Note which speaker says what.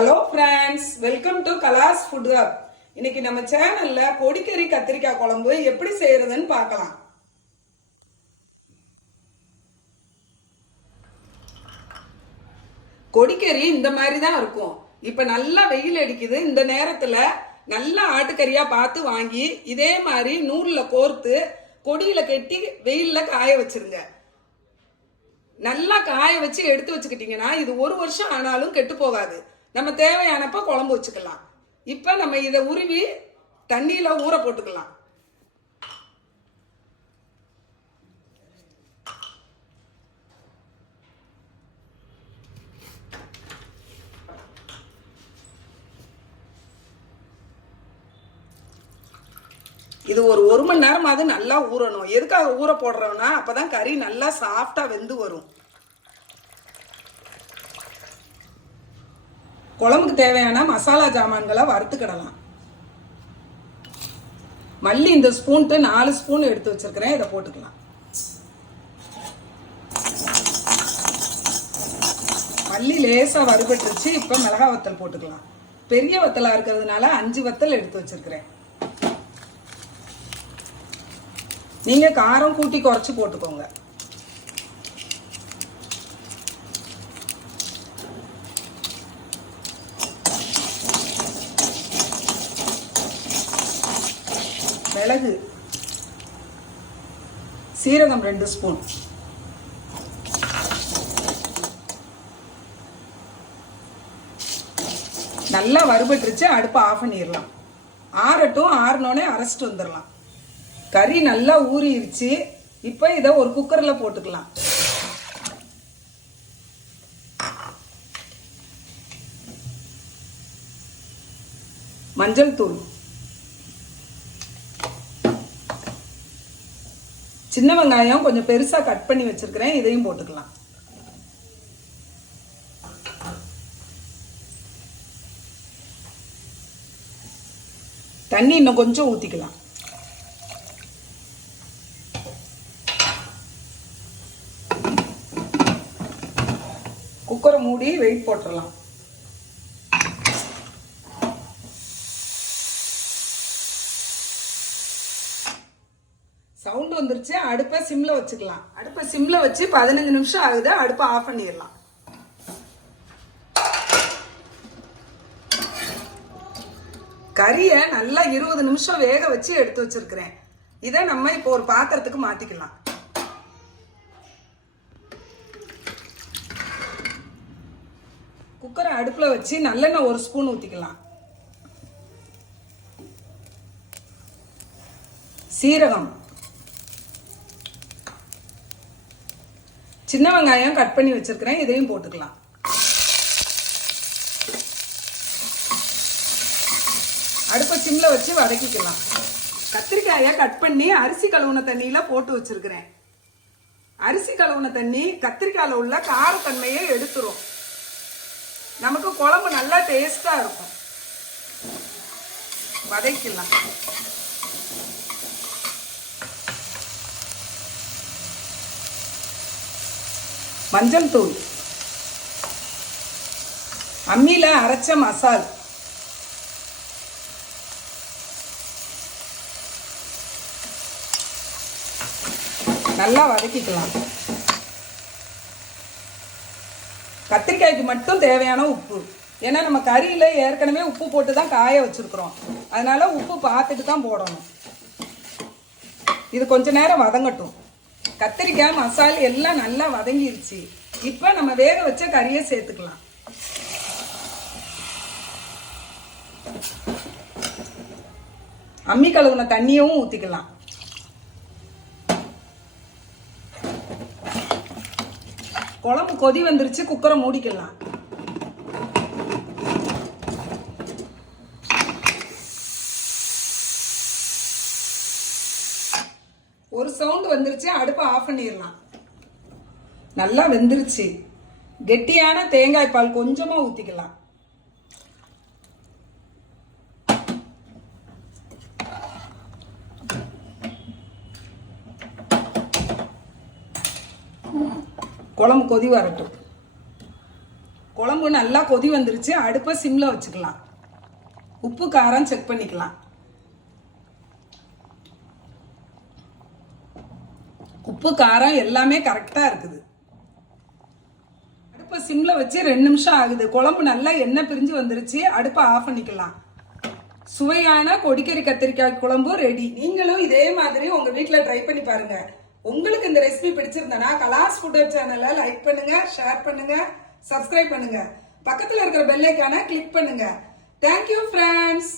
Speaker 1: Hello friends welcome to Kalas food hub இன்னைக்கு நம்ம சேனல்ல பொடிக்கறி கத்திரிக்காய் குழம்பு எப்படி செய்யறதுன்னு பார்க்கலாம். கொடிக்கறி இந்த மாதிரி தான் இருக்கும். இப்போ நல்லா வெயில் அடிக்குது. இந்த நேரத்தில் நல்லா ஆட்டுக்கறியாக பார்த்து வாங்கி இதே மாதிரி நூலில் கோர்த்து கொடியில் கட்டி வெயிலில் காய வச்சிருங்க. நல்லா காய வச்சு எடுத்து வச்சுக்கிட்டிங்கன்னா இது ஒரு வருஷம் ஆனாலும் கெட்டு போகாது. நம்ம தேவையானப்ப குழம்பு வச்சுக்கலாம். இப்போ நம்ம இதை உருவி தண்ணியில் ஊற போட்டுக்கலாம். இது ஒரு ஒரு மணி நேரமாவது நல்லா ஊறணும். எதுக்காக ஊற போடுறோம்னா அப்பதான் கறி நல்லா சாஃப்டாக வெந்து வரும். குழம்புக்கு தேவையான மசாலா ஜாமான்களை வறுத்துக்கிடலாம். மல்லி இந்த ஸ்பூன்ட்டு நாலு ஸ்பூன் எடுத்து வச்சிருக்கிறேன். இதை போட்டுக்கலாம். மல்லி லேசாக வறுபட்டுருச்சு. இப்போ மிளகா வத்தல் போட்டுக்கலாம். பெரிய வத்தலாக இருக்கிறதுனால அஞ்சு வத்தல் எடுத்து வச்சிருக்கிறேன். நீங்கள் காரம் கூட்டி குறைச்சி போட்டுக்கோங்க. மிளகு. சீரகம் ரெண்டு ஸ்பூன் நல்லா வறுபட்டுருச்சு அடுப்பை ஆஃப் பண்ணிடலாம். ஆறட்டும் ஆறினோடனே அரைச்சிட்டு வந்துடலாம். கறி நல்லா ஊறிடுச்சு இப்போ இதை ஒரு குக்கரில் போட்டுக்கலாம். மஞ்சள் தூள். சின்ன வெங்காயம் கொஞ்சம் பெருசாக கட் பண்ணி வச்சிருக்கிறேன் இதையும் போட்டுக்கலாம். தண்ணி இன்னும் கொஞ்சம் ஊற்றிக்கலாம் குக்கரை மூடி வெயிட் போட்டுடலாம் சவுண்ட் வந்துருச்சு அடுப்பை சிம்ல வச்சுக்கலாம். அடுப்பை சிம்ல வச்சு பதினஞ்சு நிமிஷம் ஆகுது அடுப்பை ஆஃப் பண்ணிடலாம். கறியை நல்லா இருபது நிமிஷம் வேக வச்சு எடுத்து வச்சிருக்கிறேன். இதை நம்ம இப்போ ஒரு பாத்திரத்துக்கு மாத்திக்கலாம். குக்கரை அடுப்பில் வச்சு நல்லெண்ணெய் ஒரு ஸ்பூன் ஊற்றிக்கலாம் சீரகம். சின்ன வெங்காயம் கட் பண்ணி வச்சிருக்கிறேன் இதையும் போட்டுக்கலாம். அடுப்பை சிம்ல வச்சு வதக்கிக்கலாம். கத்திரிக்காயை கட் பண்ணி அரிசி கழுவுன தண்ணியில போட்டு வச்சிருக்கிறேன். அரிசி கழுவுன தண்ணி கத்திரிக்காயில் உள்ள காரத்தன்மையை எடுத்துரும். நமக்கு குழம்பு நல்லா டேஸ்டா இருக்கும். வதக்கலாம் மஞ்சள் தூள். அம்மியில் அரைச்ச மசால். நல்லா வதக்கிக்கலாம். கத்திரிக்காய்க்கு மட்டும் தேவையான உப்பு. ஏன்னா நம்ம கறியில் ஏற்கனவே உப்பு போட்டு தான் காய வச்சுருக்குறோம். அதனால் உப்பு பார்த்துட்டு தான் போடணும். இது கொஞ்ச நேரம் வதங்கட்டும். கத்திரிக்காய் மசால் எல்லாம் நல்லா வதங்கிருச்சு. இப்போ நம்ம வேக வச்ச கறியை சேர்த்துக்கலாம். அம்மி கழுவுன தண்ணியும் ஊற்றிக்கலாம் குழம்பு கொதி வந்துருச்சு குக்கரை மூடிக்கலாம். ஒரு சவுண்ட் வந்துருச்சு அடுப்பை ஆஃப் பண்ணிடலாம். நல்லா வெந்துருச்சு. கெட்டியான தேங்காய் பால் கொஞ்சமாக ஊற்றிக்கலாம் குழம்பு கொதி வரட்டும் குழம்பு நல்லா கொதி வந்துருச்சு அடுப்பை சிம்மில் வச்சுக்கலாம். உப்பு காரம் செக் பண்ணிக்கலாம். உப்பு காரம் எல்லாமே கரெக்டாக இருக்குது. அடுப்பை சிம்மில் வச்சு ரெண்டு நிமிஷம் ஆகுது. குழம்பு நல்லா எண்ணெய் பிரிஞ்சு வந்துருச்சு. அடுப்பை ஆஃப் பண்ணிக்கலாம். சுவையான கொடிக்கறி கத்திரிக்காய் குழம்பு ரெடி நீங்களும் இதே மாதிரி உங்கள் வீட்டில் ட்ரை பண்ணி பாருங்கள் உங்களுக்கு இந்த ரெசிபி பிடிச்சிருந்தனா கலாஸ் ஃபுட் சேனலை லைக் பண்ணுங்க ஷேர் பண்ணுங்க சப்ஸ்கிரைப் பண்ணுங்க. பக்கத்தில் இருக்கிற பெல்லைக்கான கிளிக் பண்ணுங்க. Thank you friends